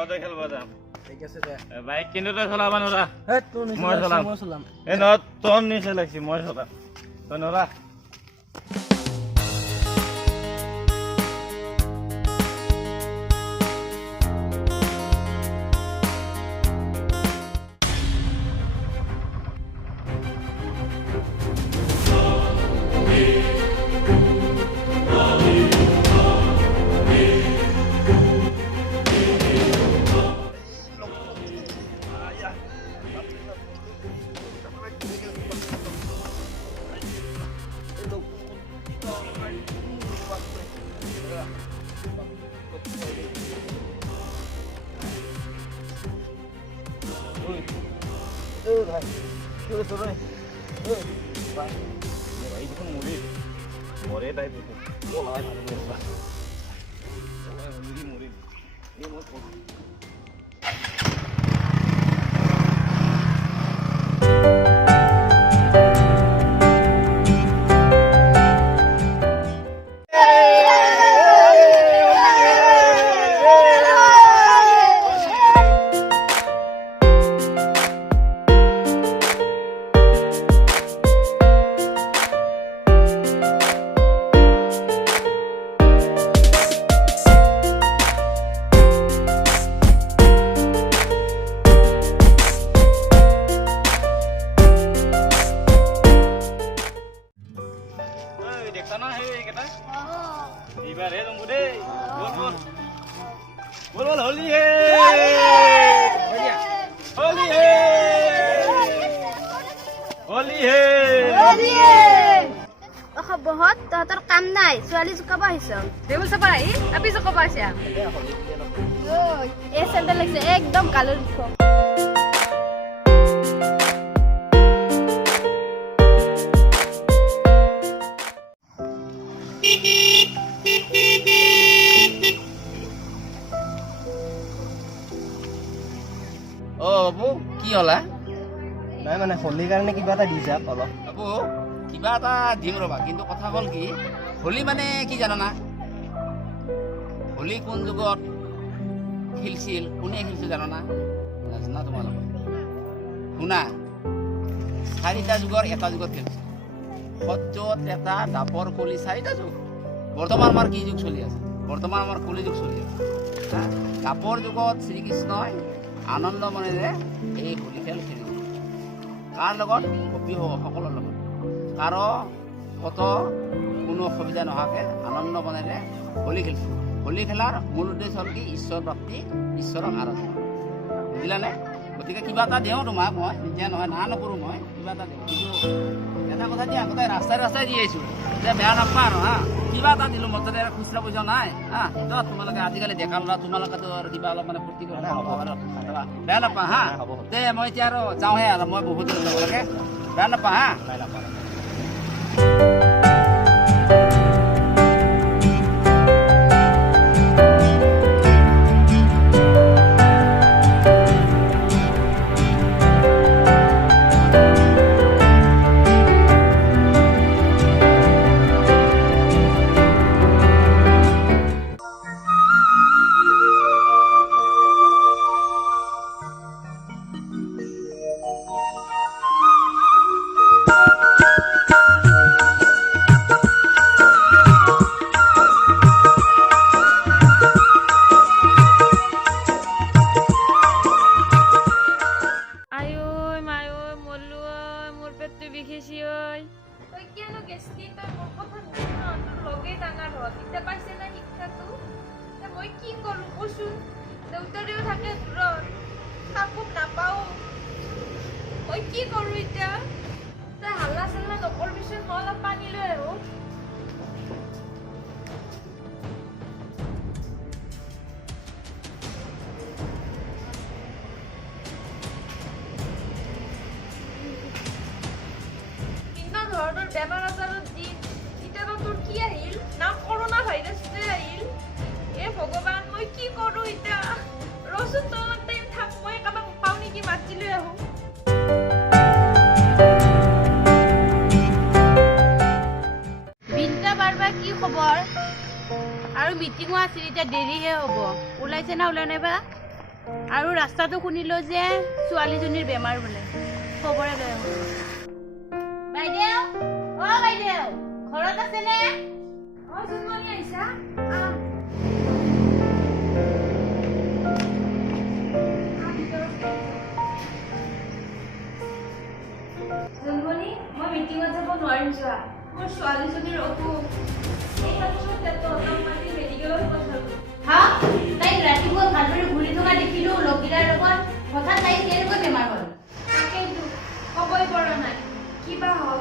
গাঁৱতে খেলবা যাম ঠিক আছে দে বাইক কিন্তু তই চলাবা নৰা মই চলাম এই ন তোৰ নিচে লাগছি মই চলাম তই নৰা বহুত তহঁতৰ কাম নাই ছোৱালী জোকাব আহিছ টেবুল চাপাৰ আহি আপি জোকাব আহিছে এই চেণ্ডেল লাগিছে একদম গালৰ বাবু কি হলা নাই মানে হোলীৰ কাৰণে কিবা এটা দি যা অলপ বাবু কিবা এটা দিম ৰবা কিন্তু কথা হ'ল কি হোলী মানে কি জানা হোলী কোন যুগত খেলিছিল কোনে খেলিছিল জানা নাজানা তোমালোক শুনা 4টা যুগৰ এটা যুগত খেলিছিল সত্য ত্ৰেতা দাপৰ কলি 4টা যুগ বৰ্তমান আমাৰ কি যুগ চলি আছে বৰ্তমান আমাৰ কলি যুগ চলি আছে দাপৰ যুগত শ্ৰীকৃষ্ণই আনন্দ মনেৰে এই হোলী খেল খেলিছিল কাৰ লগত গোপী সকলৰ লগত কাৰো কত কোনো অসুবিধা নোহোৱাকৈ আনন্দ মনেৰে হোলী খেলিছিল হোলী খেলাৰ মূল উদ্দেশ্য হ'ল কি ঈশ্বৰ প্ৰাপ্তি ঈশ্বৰক আৰাধনা বুজিলানে গতিকে কিবা এটা দিওঁ তোমাক মই নিজে নহয় না নকৰোঁ মই কিবা এটা দিওঁ কিন্তু এটা কথা দিয়া আগতে ৰাস্তাই দি আহিছোঁ যে বেয়া নাপা আৰু হা কিবা এটা দিলোঁ মোৰ তাতে খুচৰা পইচা নাই হা তো তোমালোকে আজিকালি ডেকা ল'ৰা তোমালোকেতো আৰু কিবা অলপ মানে ফূৰ্তি কৰি বেয়া নাপা হা দে মই এতিয়া আৰু যাওঁহে আৰু মই বহুত দিন যাব লাগে বেয়া নাপা হা কি কৰো এতিয়া তই হাল্লা চাল্লা নকৰবি চোন মই অলপ পানী লৈ আহো ইমান ধৰণৰ বেমাৰ আজাৰত দিন এতিয়া তোৰ কি আহিল না কৰোনা ভাইৰাছটোৱে আহিল এ ভগৱান মই কি কৰো এতিয়া ৰচোন তই অলপ টাইম থাক মই কাবাক পাওঁ নেকি মাতি লৈ আহো কি খবৰ আৰু মিটিঙো আছিল এতিয়া দেৰিহে হ'ব ওলাইছে না ওলাই নাইবা আৰু ৰাস্তাটো শুনিলো যে ছোৱালীজনীৰ বেমাৰ বোলে খবৰে লৈ আহো বাইদেউ বাইদেউ ঘৰত আছেনে জোনমণি আহিছা জোনমণি মই মিটিঙত যাব নোৱাৰিম যোৱা মোৰ ছোৱালীজনীৰ অসুখ মেডিকেলত পঠালো হা তাইক ৰাতিপুৱা ভালদৰে ঘূৰি থকা দেখিলো লগীৰাৰ লগত হঠাৎ তাইৰ কেনেকৈ বেমাৰ হ'ল তাকেইতো ক'বই পৰা নাই কিবা হ'ল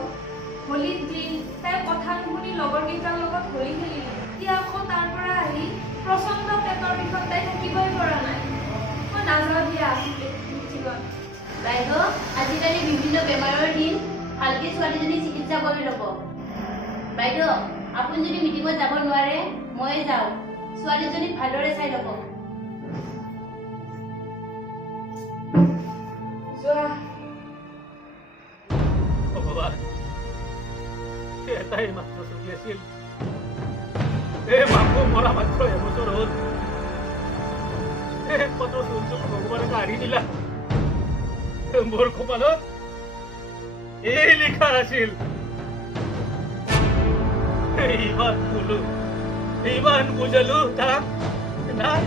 হোলীৰ দিন তাই কথা নুশুনি লগৰ কেইটাৰ লগত হোলী খেলিলে এতিয়া আকৌ তাৰ পৰা আহি প্ৰচণ্ড পেটৰ বিষত তাই থাকিবই পৰা নাই মই নাযাওঁ দিয়া মিটিঙত বাইদেউ আজিকালি বিভিন্ন বেমাৰৰ দিন ভালকে ছোৱালীজনী চিকিৎসা কৰি ল'ব বাইদেউ আপুনি যদি মিটিঙত যাব নোৱাৰে ময়ে যাওঁ ছোৱালীজনীক ভালদৰে চাই ল'ব যোৱা ভগৱান এটাই মাত্ৰ চলি আছিল এই মাকো মৰা মাত্ৰ এবছৰ হ'ল একমাত্ৰ চলটো ভগৱানে কাঢ়ি দিলা মোৰ কপালত এই লিখা আছিল ইমান কলো ইমান বুজালো তাক নাই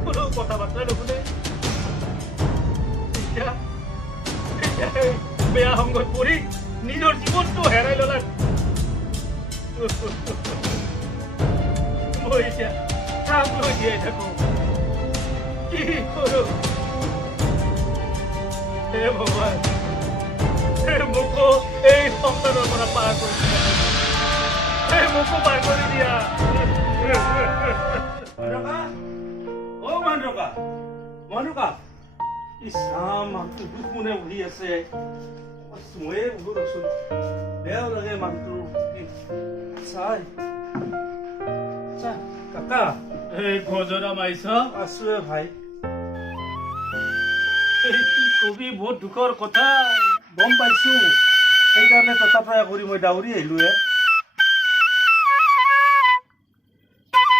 কোনো কথা বাৰ্তা নুশুনে বেয়া সংগত পৰি নিজৰ জীৱনটো হেৰাই ললা মই এতিয়া কাক লৈ জীয়াই থাকো কি কৰো হে ভগৱান মোকো এই সংসাৰৰ পৰা পাৰ কৰি দিয়া মোকো পাৰ কৰি দিয়া মনুকা ইছাম মানুহটো দুখ মনে বহি আছে ময়ে বহুত আছো বেয়াও লাগে মানুহটো চাই কাকা এই ঘজৰা মাৰিছ আছো ভাই কি কবি বহুত দুখৰ কথা গম পাইছো সেইকাৰণে ততাতয়া কৰি মই দাউৰি আহিলো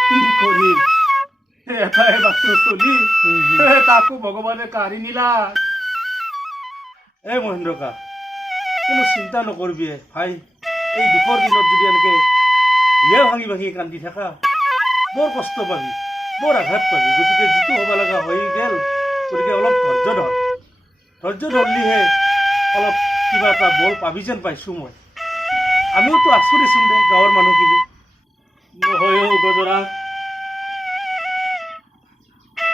কি কৰিম এটাই মাত্ৰ চলি তাকো ভগৱানে কাঢ়ি নিলা এই মহেন্দ্ৰকা কোনো চিন্তা নকৰিবি ভাই এই দুখৰ দিনত যদি এনেকে ইয়ে ভাঙি ভাঙি কান্দি থাকা বৰ কষ্ট পাবি বৰ আঘাত পাবি গতিকে যিটো হ'ব লগা হৈ গেল গতিকে অলপ ধৈৰ্য ধৰিলেহে অলপ কিবা এটা বল পাবি যেন পাইছোঁ মই আমিওতো আছো দেচোন দে গাঁৱৰ মানুহখিনি নহয়ও গজৰা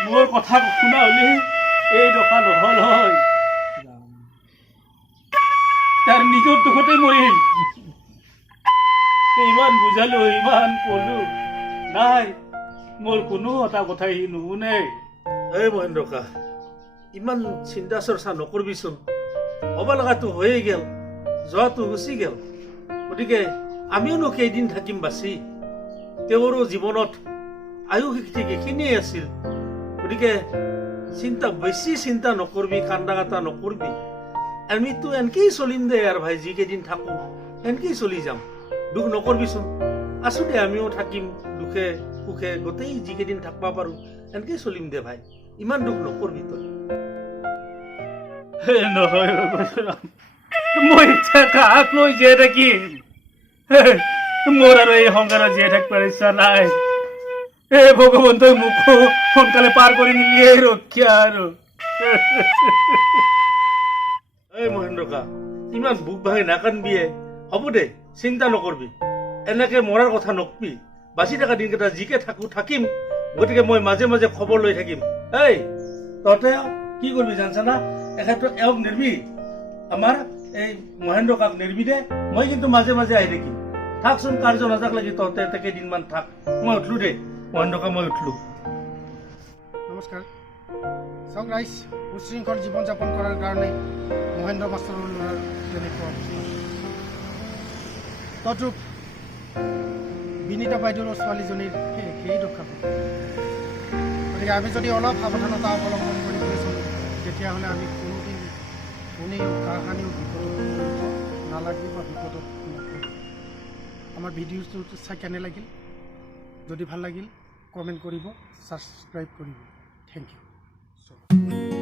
মোৰ কথা শুনা হ'লে এই দফা নহ'ল হয় তাৰ নিজৰ দুখতে মৰিল ইমান বুজালো ইমান ক'লো নাই মোৰ কোনো এটা কথা সি নুশুনে এই মহেন্দ্ৰকা ইমান চিন্তা চৰ্চা নকৰিবিচোন হ'ব লগাটো হৈয়ে গেল যোৱাটো গুচি গেল গতিকে আমিওনো কেইদিন থাকিম বাচি তেওঁৰো জীৱনত আয়ুস ঠিক এইখিনিয়ে আছিল গতিকে বেছি চিন্তা নকৰিবি কান্দা কাটা নকৰিবি আমিতো এনেকেই চলিম দে আৰু ভাই যিকেইদিন থাকো এনেকেই চলি যাম দুখ নকৰিবিচোন আছো দে আমিও থাকিম দুখে সুখে গোটেই যিকেইদিন থাকিব পাৰো এনেকেই চলিম দে ভাই ইমান দুখ নকৰিবি তই নহয় মই কাক লৈ জীয়াই থাকিম মোৰ আৰু এই সংসাৰত জীয়াই থাকিবৰ ইচ্ছা নাই হে ভগৱান তই মোকো সোনকালে পাৰ কৰি নিলিয়ে ৰক্ষা আৰু এই মহেন্দ্ৰকা ইমান বুক ভাঙি নাকান্দিয়ে হ'ব দে চিন্তা নকৰিবি এনেকে মৰাৰ কথা নকবি বাচি থকা দিনকেইটা যিকে থাকো থাকিম গতিকে মই মাজে মাজে খবৰ লৈ থাকিম এই তহঁতে কি কৰিবি জানছা না এখেতক এওক নিৰ্বি আমাৰ এই মহেন্দ্ৰকাক নিৰ্বি দে মই কিন্তু মাজে মাজে আহি থাকিম থাকচোন কাৰ্য নাযাক লাগি তহঁতে এটা কেইদিনমান থাক মই উঠলো দে মহেন্দ্ৰকা মই উঠলো নমস্কাৰ চাওক ৰাইজ উশৃংখল জীৱন যাপন কৰাৰ কাৰণে মহেন্দ্ৰ মাষ্টৰৰ ল'ৰাৰ তেনেকুৱা তদ্ৰুপ বিনীতা বাইদেউৰ ছোৱালীজনীৰ সেই দুখ খাব গতিকে আমি যদি অলপ সাৱধানতা অৱলম্বন কৰি চলোঁ তেতিয়াহ'লে আমি কোনেও কাহানিও বিপদত নালাগিব বা বিপদত নপৰিব আমাৰ ভিডিঅ'টো চাই কেনে লাগিল যদি ভাল লাগিল কমেণ্ট কৰিব ছাবস্ক্ৰাইব কৰিব থেংক ইউ চলো